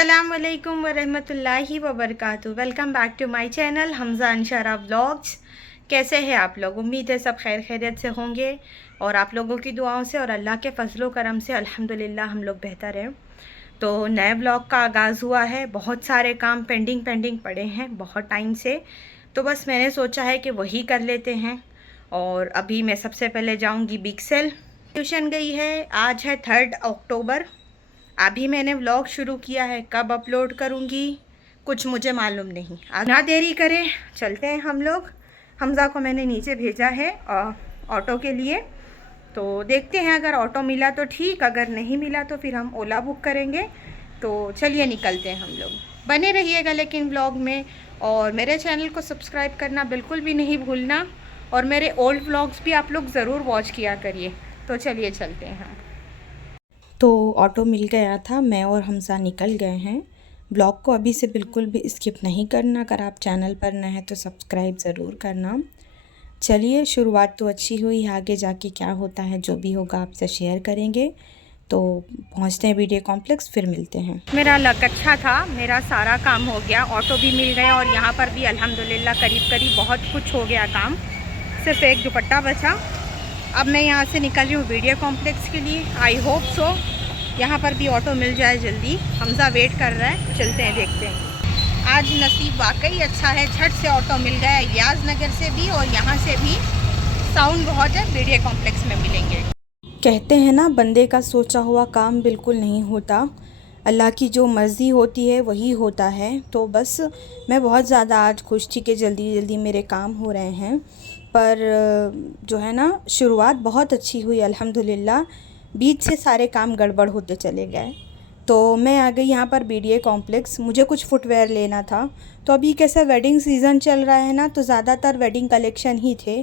अस्सलामुअलैकुम वरहमतुल्लाहि वबरकातुहू। Welcome back to my channel Hamza Anshara vlogs. कैसे हैं आप लोग? उम्मीद है सब खैर खैरियत से होंगे और आप लोगों की दुआओं से और अल्लाह के फजलो करम से अल्हम्दुलिल्लाह हम लोग बेहतर हैं। तो नए ब्लॉग का आगाज़ हुआ है। बहुत सारे काम पेंडिंग पड़े हैं बहुत टाइम से, तो बस मैंने सोचा है कि वही कर लेते हैं। और अभी मैं सबसे पहले जाऊँगी बिग सेल। ट्यूशन गई है। आज है 3 अक्टूबर। अभी मैंने व्लॉग शुरू किया है, कब अपलोड करूँगी कुछ मुझे मालूम नहीं। ना देरी करें, चलते हैं हम लोग। हमज़ा को मैंने नीचे भेजा है ऑटो के लिए, तो देखते हैं अगर ऑटो मिला तो ठीक, अगर नहीं मिला तो फिर हम ओला बुक करेंगे। तो चलिए निकलते हैं हम लोग। बने रहिएगा लेकिन व्लॉग में, और मेरे चैनल को सब्सक्राइब करना बिल्कुल भी नहीं भूलना, और मेरे ओल्ड व्लॉग्स भी आप लोग ज़रूर वॉच किया करिए। तो चलिए चलते हैं हम। तो ऑटो मिल गया था, मैं और हमज़ा निकल गए हैं। ब्लॉग को अभी से बिल्कुल भी स्किप नहीं करना। अगर आप चैनल पर नए हैं तो सब्सक्राइब ज़रूर करना। चलिए, शुरुआत तो अच्छी हुई, आगे जाके क्या होता है जो भी होगा आपसे शेयर करेंगे। तो पहुंचते हैं वीडियो कॉम्प्लेक्स, फिर मिलते हैं। मेरा लक अच्छा था, मेरा सारा काम हो गया, ऑटो भी मिल गया और यहाँ पर भी अल्हम्दुलिल्लाह करीब बहुत कुछ हो गया काम। सिर्फ एक दुपट्टा बचा। अब मैं यहाँ से निकल रही हूँ वीडियो कॉम्प्लेक्स के लिए। आई होप सो यहाँ पर भी ऑटो मिल जाए जल्दी। हमज़ा वेट कर रहा है, चलते हैं देखते हैं। आज नसीब वाकई अच्छा है, झट से ऑटो मिल गया है, याज नगर से भी और यहाँ से भी। साउंड बहुत है, वीडियो कॉम्प्लेक्स में मिलेंगे। कहते हैं ना, बंदे का सोचा हुआ काम बिल्कुल नहीं होता, अल्लाह की जो मर्ज़ी होती है वही होता है। तो बस मैं बहुत ज़्यादा आज खुश थी कि जल्दी मेरे काम हो रहे हैं। पर जो है ना, शुरुआत बहुत अच्छी हुई अल्हम्दुलिल्लाह। बीच से सारे काम गड़बड़ होते चले गए। तो मैं आ गई यहाँ पर बीडीए कॉम्प्लेक्स। मुझे कुछ फुटवेयर लेना था। तो अभी कैसा वेडिंग सीज़न चल रहा है ना, तो ज़्यादातर वेडिंग कलेक्शन ही थे।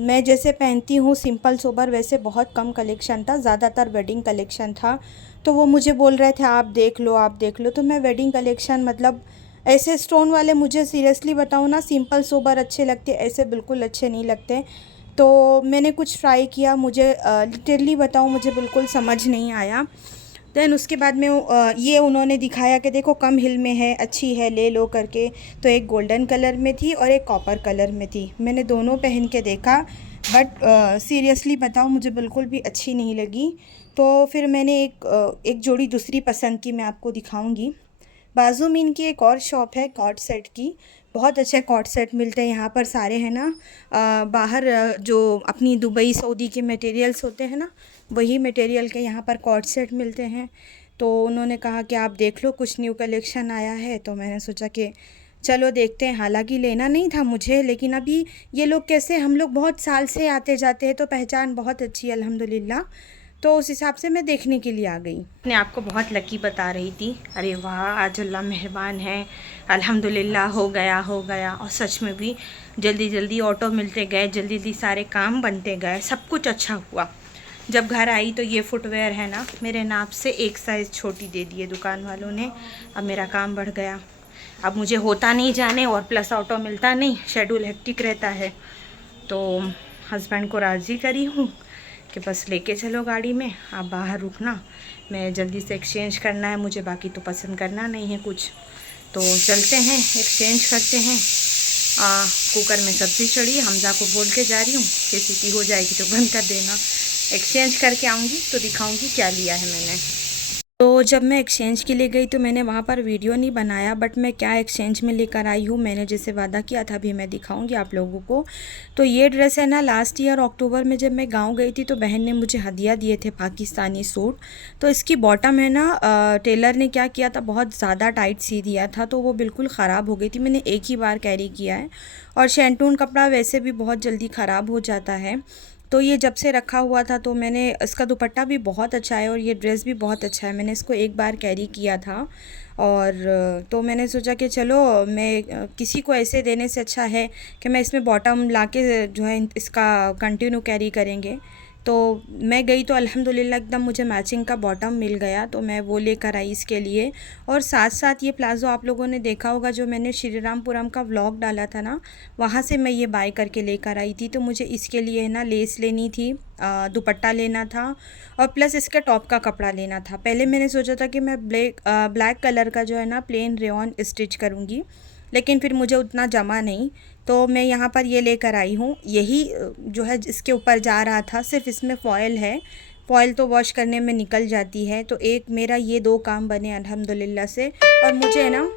मैं जैसे पहनती हूँ सिंपल सोबर, वैसे बहुत कम कलेक्शन था, ज़्यादातर वेडिंग कलेक्शन था। तो वो मुझे बोल रहे थे आप देख लो। तो मैं वेडिंग कलेक्शन मतलब ऐसे स्टोन वाले, मुझे सीरियसली बताऊँ ना, सिंपल सोबर अच्छे लगते, ऐसे बिल्कुल अच्छे नहीं लगते। तो मैंने कुछ ट्राई किया, मुझे लिटरली बताऊँ मुझे बिल्कुल समझ नहीं आया। देन उसके बाद में ये उन्होंने दिखाया कि देखो कम हिल में है, अच्छी है, ले लो करके। तो एक गोल्डन कलर में थी और एक कॉपर कलर में थी। मैंने दोनों पहन के देखा, बट सीरियसली बताऊँ मुझे बिल्कुल भी अच्छी नहीं लगी। तो फिर मैंने एक जोड़ी दूसरी पसंद की, मैं आपको दिखाऊंगी। बाजू में इनकी एक और शॉप है कॉर्ड सेट की, बहुत अच्छे कॉर्ड सेट मिलते हैं यहाँ पर सारे, है ना। बाहर जो अपनी दुबई सऊदी के मटेरियल्स होते हैं ना, वही मटेरियल के यहाँ पर कॉर्ड सेट मिलते हैं। तो उन्होंने कहा कि आप देख लो, कुछ न्यू कलेक्शन आया है। तो मैंने सोचा कि चलो देखते हैं। हालांकि लेना नहीं था मुझे, लेकिन अभी ये लोग कैसे, हम लोग बहुत साल से आते जाते हैं तो पहचान बहुत अच्छी है अल्हम्दुलिल्लाह। तो उस हिसाब से मैं देखने के लिए आ गई। मैं आपको बहुत लकी बता रही थी। अरे वाह, आज अल्लाह मेहरबान है, अल्हम्दुलिल्लाह हो गया। और सच में भी जल्दी ऑटो मिलते गए, जल्दी सारे काम बनते गए, सब कुछ अच्छा हुआ। जब घर आई तो ये फुटवेयर है ना, मेरे नाप से एक साइज़ छोटी दे दिए दुकान वालों ने। अब मेरा काम बढ़ गया। अब मुझे होता नहीं जाने, और प्लस ऑटो मिलता नहीं, शेड्यूल हेक्टिक रहता है। तो हस्बैंड को राज़ी करी हूँ कि बस लेके चलो गाड़ी में, आप बाहर रुकना, मैं जल्दी से एक्सचेंज करना है मुझे, बाकी तो पसंद करना नहीं है कुछ। तो चलते हैं, एक्सचेंज करते हैं। कुकर में सब्ज़ी चढ़ी, हमज़ा को बोल के जा रही हूँ कि सीटी हो जाएगी तो बंद कर देना। एक्सचेंज करके आऊँगी तो दिखाऊँगी क्या लिया है मैंने। तो जब मैं एक्सचेंज के लिए गई तो मैंने वहाँ पर वीडियो नहीं बनाया, बट मैं क्या एक्सचेंज में लेकर आई हूँ, मैंने जैसे वादा किया था भी मैं दिखाऊंगी आप लोगों को। तो ये ड्रेस है ना, लास्ट ईयर अक्टूबर में जब मैं गांव गई थी तो बहन ने मुझे हदिया दिए थे पाकिस्तानी सूट। तो इसकी बॉटम है ना, टेलर ने क्या किया था, बहुत ज़्यादा टाइट सी दिया था, तो वो बिल्कुल ख़राब हो गई थी। मैंने एक ही बार कैरी किया है, और शैंटून कपड़ा वैसे भी बहुत जल्दी ख़राब हो जाता है। तो ये जब से रखा हुआ था, तो मैंने, इसका दुपट्टा भी बहुत अच्छा है और ये ड्रेस भी बहुत अच्छा है। मैंने इसको एक बार कैरी किया था, और तो मैंने सोचा कि चलो मैं किसी को ऐसे देने से अच्छा है कि मैं इसमें बॉटम लाके जो है इसका कंटिन्यू कैरी करेंगे। तो मैं गई तो अल्हम्दुलिल्लाह एकदम मुझे मैचिंग का बॉटम मिल गया, तो मैं वो लेकर आई इसके लिए। और साथ साथ ये प्लाज़ो आप लोगों ने देखा होगा, जो मैंने श्री रामपुरम का व्लॉग डाला था ना, वहाँ से मैं ये बाय करके लेकर आई थी। तो मुझे इसके लिए ना लेस लेनी थी, दुपट्टा लेना था, और प्लस इसके टॉप का कपड़ा लेना था। पहले मैंने सोचा था कि मैं ब्लैक कलर का जो है ना प्लेन रेयॉन स्टिच करूँगी, लेकिन फिर मुझे उतना जमा नहीं, तो मैं यहाँ पर ये लेकर आई हूँ। यही जो है इसके ऊपर जा रहा था, सिर्फ इसमें फ़ॉयल है, फ़ॉयल तो वॉश करने में निकल जाती है। तो एक मेरा ये 2 काम बने अल्हम्दुलिल्लाह से। और मुझे है ना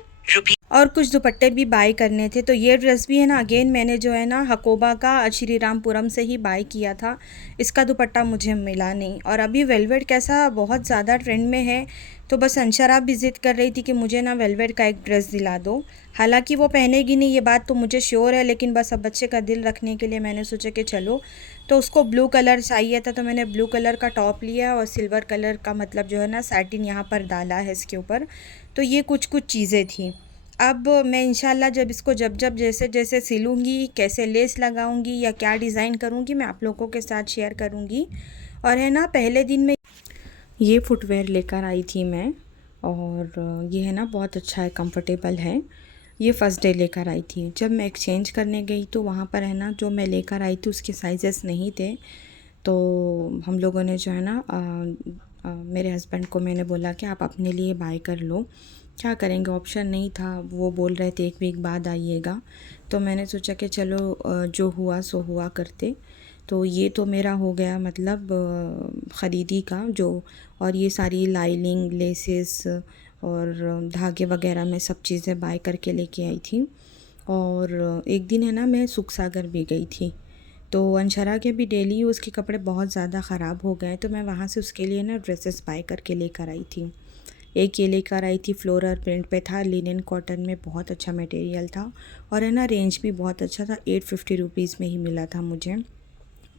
और कुछ दुपट्टे भी बाय करने थे। तो ये ड्रेस भी है ना, अगेन मैंने जो है ना हकोबा का श्री रामपुरम से ही बाय किया था। इसका दुपट्टा मुझे मिला नहीं। और अभी वेलवेट कैसा बहुत ज़्यादा ट्रेंड में है, तो बस अंशरा भी ज़िद कर रही थी कि मुझे ना वेलवेट का एक ड्रेस दिला दो। हालांकि वो पहनेगी नहीं, ये बात तो मुझे श्योर है, लेकिन बस अब बच्चे का दिल रखने के लिए मैंने सोचा कि चलो। तो उसको ब्लू कलर चाहिए था, तो मैंने ब्लू कलर का टॉप लिया और सिल्वर कलर का मतलब जो है ना सैटिन यहाँ पर डाला है इसके ऊपर। तो ये कुछ कुछ चीज़ें थी। अब मैं इंशाल्लाह जब इसको जब जैसे जैसे सिलूँगी, कैसे लेस लगाऊँगी या क्या डिज़ाइन करूँगी, मैं आप लोगों के साथ शेयर करूँगी। और है ना, पहले दिन में ये फुटवेयर लेकर आई थी मैं, और ये है ना बहुत अच्छा है, कंफर्टेबल है। ये फ़र्स्ट डे लेकर आई थी। जब मैं एक्सचेंज करने गई तो वहाँ पर है ना, जो मैं लेकर आई थी उसके साइज़ेस नहीं थे। तो हम लोगों ने जो है ना मेरे हस्बैंड को मैंने बोला कि आप अपने लिए बाय कर लो, क्या करेंगे, ऑप्शन नहीं था। वो बोल रहे थे 1 वीक बाद आइएगा। तो मैंने सोचा कि चलो जो हुआ सो हुआ करते। तो ये तो मेरा हो गया मतलब ख़रीदी का जो। और ये सारी लाइनिंग, लेसेस और धागे वगैरह मैं सब चीज़ें बाय करके लेके आई थी। और एक दिन है ना मैं सुखसागर भी गई थी। तो अंशरा के भी डेली यूज़ के कपड़े बहुत ज़्यादा ख़राब हो गए, तो मैं वहाँ से उसके लिए ना ड्रेसेस बाय करके लेकर आई थी। एक ये लेकर आई थी, फ्लोरल प्रिंट पे था, लिनन कॉटन में, बहुत अच्छा मटेरियल था। और है ना रेंज भी बहुत अच्छा था, 850 रुपीज़ में ही मिला था मुझे।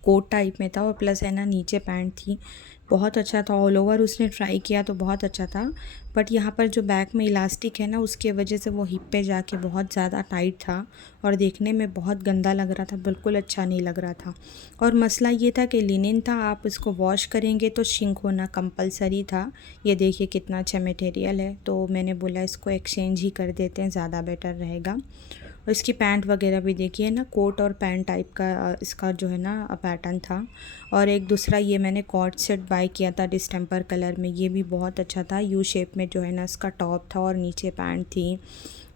कोट टाइप में था और प्लस है ना नीचे पैंट थी, बहुत अच्छा था। ऑल ओवर उसने ट्राई किया तो बहुत अच्छा था, बट यहाँ पर जो बैक में इलास्टिक है ना, उसके वजह से वो हिप पे जाके बहुत ज़्यादा टाइट था और देखने में बहुत गंदा लग रहा था, बिल्कुल अच्छा नहीं लग रहा था। और मसला ये था कि लिनन था, आप इसको वॉश करेंगे तो श्रिंक होना कंपलसरी था। ये देखिए कितना अच्छा मटेरियल है। तो मैंने बोला इसको एक्सचेंज ही कर देते हैं, ज़्यादा बेटर रहेगा। और इसकी पैंट वगैरह भी देखिए ना, कोट और पैंट टाइप का इसका जो है ना पैटर्न था। और एक दूसरा ये मैंने कॉर्ड सेट बाय किया था डिस्टेम्पर कलर में, ये भी बहुत अच्छा था। यू शेप में जो है ना इसका टॉप था और नीचे पैंट थी,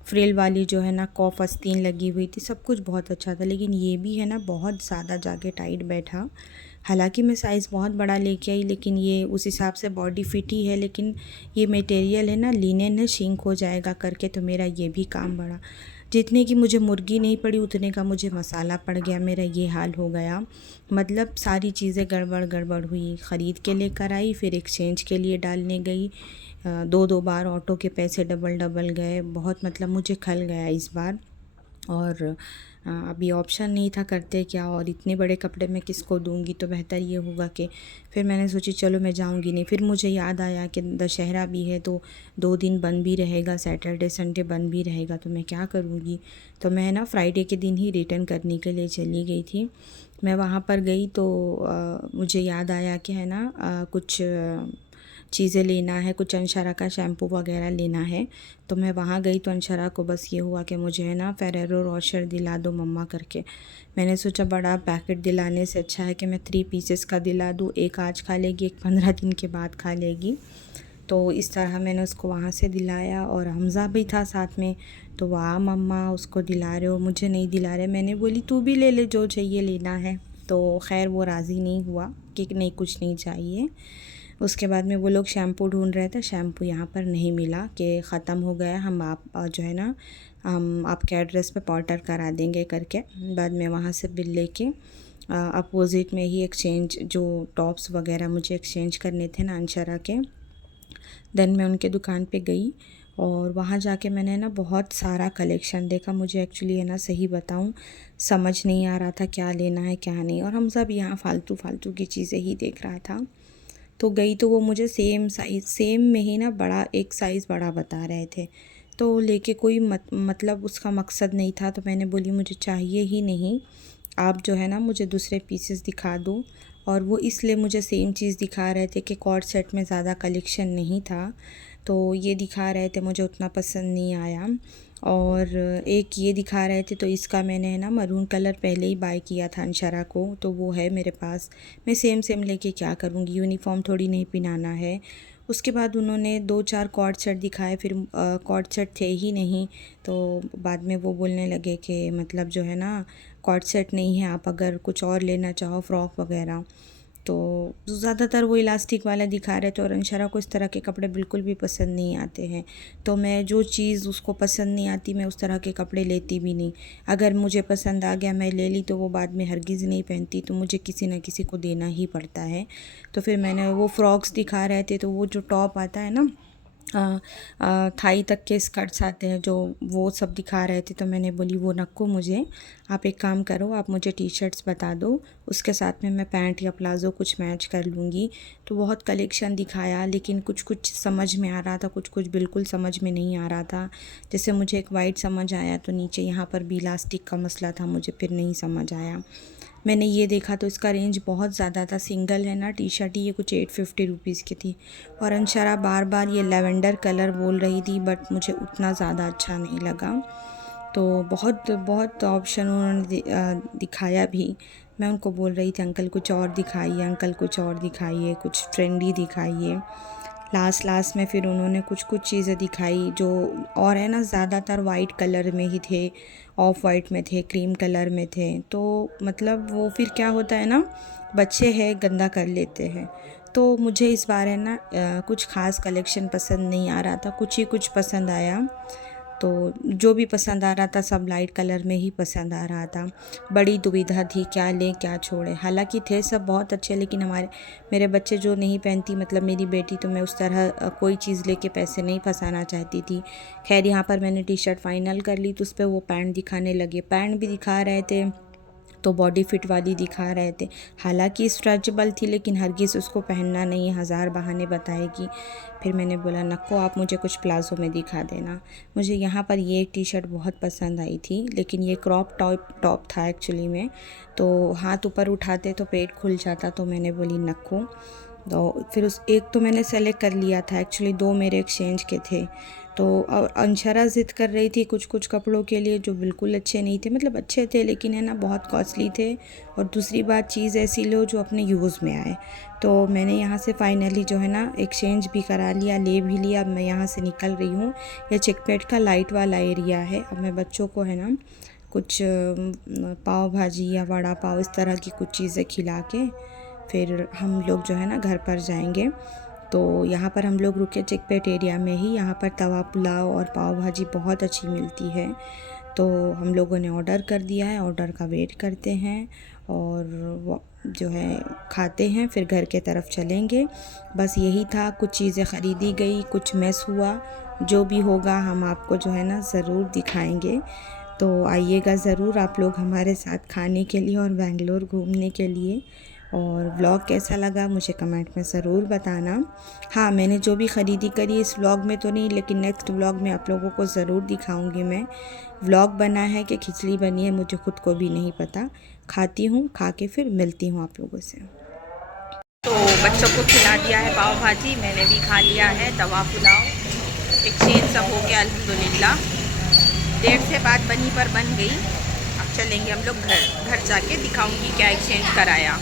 फ्रिल वाली जो है ना कॉफ आस्तीन लगी हुई थी, सब कुछ बहुत अच्छा था। लेकिन ये भी है ना बहुत ज़्यादा जाके टाइट बैठा। हालांकि मैं साइज़ बहुत बड़ा लेके आई, लेकिन ये उस हिसाब से बॉडी फिट ही है, लेकिन ये मटेरियल है ना लिनेन है, शिंक हो जाएगा करके, तो मेरा ये भी काम बढ़ा। जितने की मुझे मुर्गी नहीं पड़ी उतने का मुझे मसाला पड़ गया, मेरा ये हाल हो गया। मतलब सारी चीज़ें गड़बड़ गड़बड़ हुई। ख़रीद के लेकर आई, फिर एक्सचेंज के लिए डालने गई, 2 बार ऑटो के पैसे डबल डबल गए, बहुत मतलब मुझे खल गया इस बार। और अभी ऑप्शन नहीं था, करते क्या, और इतने बड़े कपड़े मैं किसको दूंगी, तो बेहतर ये होगा कि फिर मैंने सोची चलो मैं जाऊंगी नहीं। फिर मुझे याद आया कि दशहरा भी है, तो 2 दिन बंद भी रहेगा, सैटरडे संडे बंद भी रहेगा, तो मैं क्या करूँगी। तो मैं ना फ्राइडे के दिन ही रिटर्न करने के लिए चली गई थी। मैं वहाँ पर गई तो मुझे याद आया कि है ना कुछ चीज़ें लेना है, कुछ अंशरा का शैम्पू वगैरह लेना है। तो मैं वहाँ गई तो अंशरा को बस ये हुआ कि मुझे है ना फेरेरो रोशर दिला दो मम्मा करके। मैंने सोचा बड़ा पैकेट दिलाने से अच्छा है कि मैं 3 पीसेस का दिला दूँ, एक आज खा लेगी, एक 15 दिन के बाद खा लेगी। तो इस तरह मैंने उसको वहाँ से दिलाया। और हमज़ा भी था साथ में, तो वाह मम्मा उसको दिला रहे हो, मुझे नहीं दिला रहे। मैंने बोली तू भी ले ले जो चाहिए लेना है। तो खैर वो राज़ी नहीं हुआ कि नहीं कुछ नहीं चाहिए। उसके बाद में वो लोग शैम्पू ढूंढ रहे थे, शैम्पू यहाँ पर नहीं मिला कि ख़त्म हो गया, हम आप जो है ना हम आपके एड्रेस पे ऑर्डर करा देंगे करके। बाद में वहाँ से बिल लेके अपोज़िट में ही एक्सचेंज, जो टॉप्स वगैरह मुझे एक्सचेंज करने थे ना अंशरा के, देन मैं उनके दुकान पे गई। और वहाँ जाके मैंने ना बहुत सारा कलेक्शन देखा। मुझे एक्चुअली है ना सही बताऊँ समझ नहीं आ रहा था क्या लेना है क्या नहीं, और हम सब यहाँ फ़ालतू फ़ालतू की चीज़ें ही देख रहा था। तो गई तो वो मुझे सेम साइज़, सेम में ही ना बड़ा, एक साइज़ बड़ा बता रहे थे। तो लेके कोई मतलब उसका मकसद नहीं था। तो मैंने बोली मुझे चाहिए ही नहीं, आप जो है ना मुझे दूसरे पीसेस दिखा दो। और वो इसलिए मुझे सेम चीज़ दिखा रहे थे कि कॉर्ड सेट में ज़्यादा कलेक्शन नहीं था, तो ये दिखा रहे थे, मुझे उतना पसंद नहीं आया। और एक ये दिखा रहे थे, तो इसका मैंने है ना मरून कलर पहले ही बाय किया था अंशरा को, तो वो है मेरे पास। मैं सेम सेम लेके क्या करूँगी, यूनिफॉर्म थोड़ी नहीं पहनाना है। उसके बाद उन्होंने 2-4 कॉर्ड सेट दिखाए, फिर कॉर्ड सेट थे ही नहीं, तो बाद में वो बोलने लगे कि मतलब जो है ना कॉर्ड सेट नहीं है, आप अगर कुछ और लेना चाहो फ़्रॉक वगैरह, तो ज़्यादातर वो इलास्टिक वाला दिखा रहे थे। और अंशरा को इस तरह के कपड़े बिल्कुल भी पसंद नहीं आते हैं, तो मैं जो चीज़ उसको पसंद नहीं आती मैं उस तरह के कपड़े लेती भी नहीं। अगर मुझे पसंद आ गया मैं ले ली, तो वो बाद में हरगिज़ नहीं पहनती, तो मुझे किसी न किसी को देना ही पड़ता है। तो फिर मैंने वो फ्रॉक्स दिखा रहे थे, तो वो जो टॉप आता है ना थाई तक के स्कर्ट्स आते हैं, जो वो सब दिखा रहे थे, तो मैंने बोली वो नको मुझे, आप एक काम करो, आप मुझे टी शर्ट्स बता दो, उसके साथ में मैं पैंट या प्लाज़ो कुछ मैच कर लूँगी। तो बहुत कलेक्शन दिखाया, लेकिन कुछ कुछ समझ में आ रहा था, कुछ कुछ बिल्कुल समझ में नहीं आ रहा था। जैसे मुझे एक वाइट समझ आया, तो नीचे यहाँ पर भी इलास्टिक का मसला था, मुझे फिर नहीं समझ आया। मैंने ये देखा तो इसका रेंज बहुत ज़्यादा था, सिंगल है ना टी शर्ट ही, ये कुछ 850 रुपीज़ की थी। और अंशरा बार बार ये लेवेंडर कलर बोल रही थी, बट मुझे उतना ज़्यादा अच्छा नहीं लगा। तो बहुत बहुत ऑप्शन उन्होंने दिखाया भी। मैं उनको बोल रही थी अंकल कुछ और दिखाइए, अंकल कुछ और दिखाइए, कुछ ट्रेंडी दिखाइए। लास्ट लास्ट में फिर उन्होंने कुछ कुछ चीज़ें दिखाई जो, और है ना ज़्यादातर वाइट कलर में ही थे, ऑफ वाइट में थे, क्रीम कलर में थे। तो मतलब वो फिर क्या होता है ना, बच्चे हैं गंदा कर लेते हैं। तो मुझे इस बार है ना कुछ ख़ास कलेक्शन पसंद नहीं आ रहा था, कुछ ही कुछ पसंद आया। तो जो भी पसंद आ रहा था सब लाइट कलर में ही पसंद आ रहा था। बड़ी दुविधा थी क्या लें क्या छोड़ें। हालांकि थे सब बहुत अच्छे, लेकिन मेरे बच्चे जो नहीं पहनती, मतलब मेरी बेटी, तो मैं उस तरह कोई चीज़ लेके पैसे नहीं फंसाना चाहती थी। खैर यहाँ पर मैंने टी शर्ट फाइनल कर ली, तो उस पर वो पैंट दिखाने लगे, पैंट भी दिखा रहे थे, तो बॉडी फिट वाली दिखा रहे थे। हालांकि स्ट्रेचेबल थी, लेकिन हरगिज़ उसको पहनना नहीं है, हज़ार बहाने बताएगी। फिर मैंने बोला नको, आप मुझे कुछ प्लाज़ो में दिखा देना। मुझे यहाँ पर ये एक टी शर्ट बहुत पसंद आई थी, लेकिन ये क्रॉप टॉप था एक्चुअली में, तो हाथ ऊपर उठाते तो पेट खुल जाता, तो मैंने बोली नको। तो फिर उस एक तो मैंने सेलेक्ट कर लिया था, एक्चुअली 2 मेरे एक्सचेंज के थे। तो अंशरा ज़िद कर रही थी कुछ कुछ कपड़ों के लिए जो बिल्कुल अच्छे नहीं थे, मतलब अच्छे थे लेकिन है ना बहुत कॉस्टली थे। और दूसरी बात, चीज़ ऐसी लो जो अपने यूज़ में आए। तो मैंने यहाँ से फ़ाइनली जो है ना एक्सचेंज भी करा लिया, ले भी लिया। अब मैं यहाँ से निकल रही हूँ। यह चिकपेट का लाइट वाला एरिया है। अब मैं बच्चों को है ना कुछ पाव भाजी या वड़ा पाव इस तरह की कुछ चीज़ें खिला के फिर हम लोग जो है ना घर पर जाएंगे। तो यहाँ पर हम लोग रुके चिकपेट एरिया में ही। यहाँ पर तवा पुलाव और पाव भाजी बहुत अच्छी मिलती है, तो हम लोगों ने ऑर्डर कर दिया है। ऑर्डर का वेट करते हैं और जो है खाते हैं, फिर घर के तरफ चलेंगे। बस यही था, कुछ चीज़ें ख़रीदी गई, कुछ मिस हुआ। जो भी होगा हम आपको जो है ना ज़रूर दिखाएंगे। तो आइएगा ज़रूर आप लोग हमारे साथ खाने के लिए और बेंगलोर घूमने के लिए। और व्लॉग कैसा लगा मुझे कमेंट में ज़रूर बताना। हाँ, मैंने जो भी ख़रीदी करी इस व्लॉग में तो नहीं, लेकिन नेक्स्ट व्लॉग में आप लोगों को ज़रूर दिखाऊंगी मैं। व्लॉग बना है कि खिचड़ी बनी है मुझे ख़ुद को भी नहीं पता। खाती हूँ, खा के फिर मिलती हूँ आप लोगों से। तो बच्चों को खिला दिया है पाव भाजी, मैंने भी खा लिया है तवा पुलाव। एक्सचेंज सब हो गया अल्हम्दुलिल्लाह। देर से बात बनी पर बन गई। अब चलेंगे हम लोग घर जाके दिखाऊंगी क्या एक्सचेंज कराया।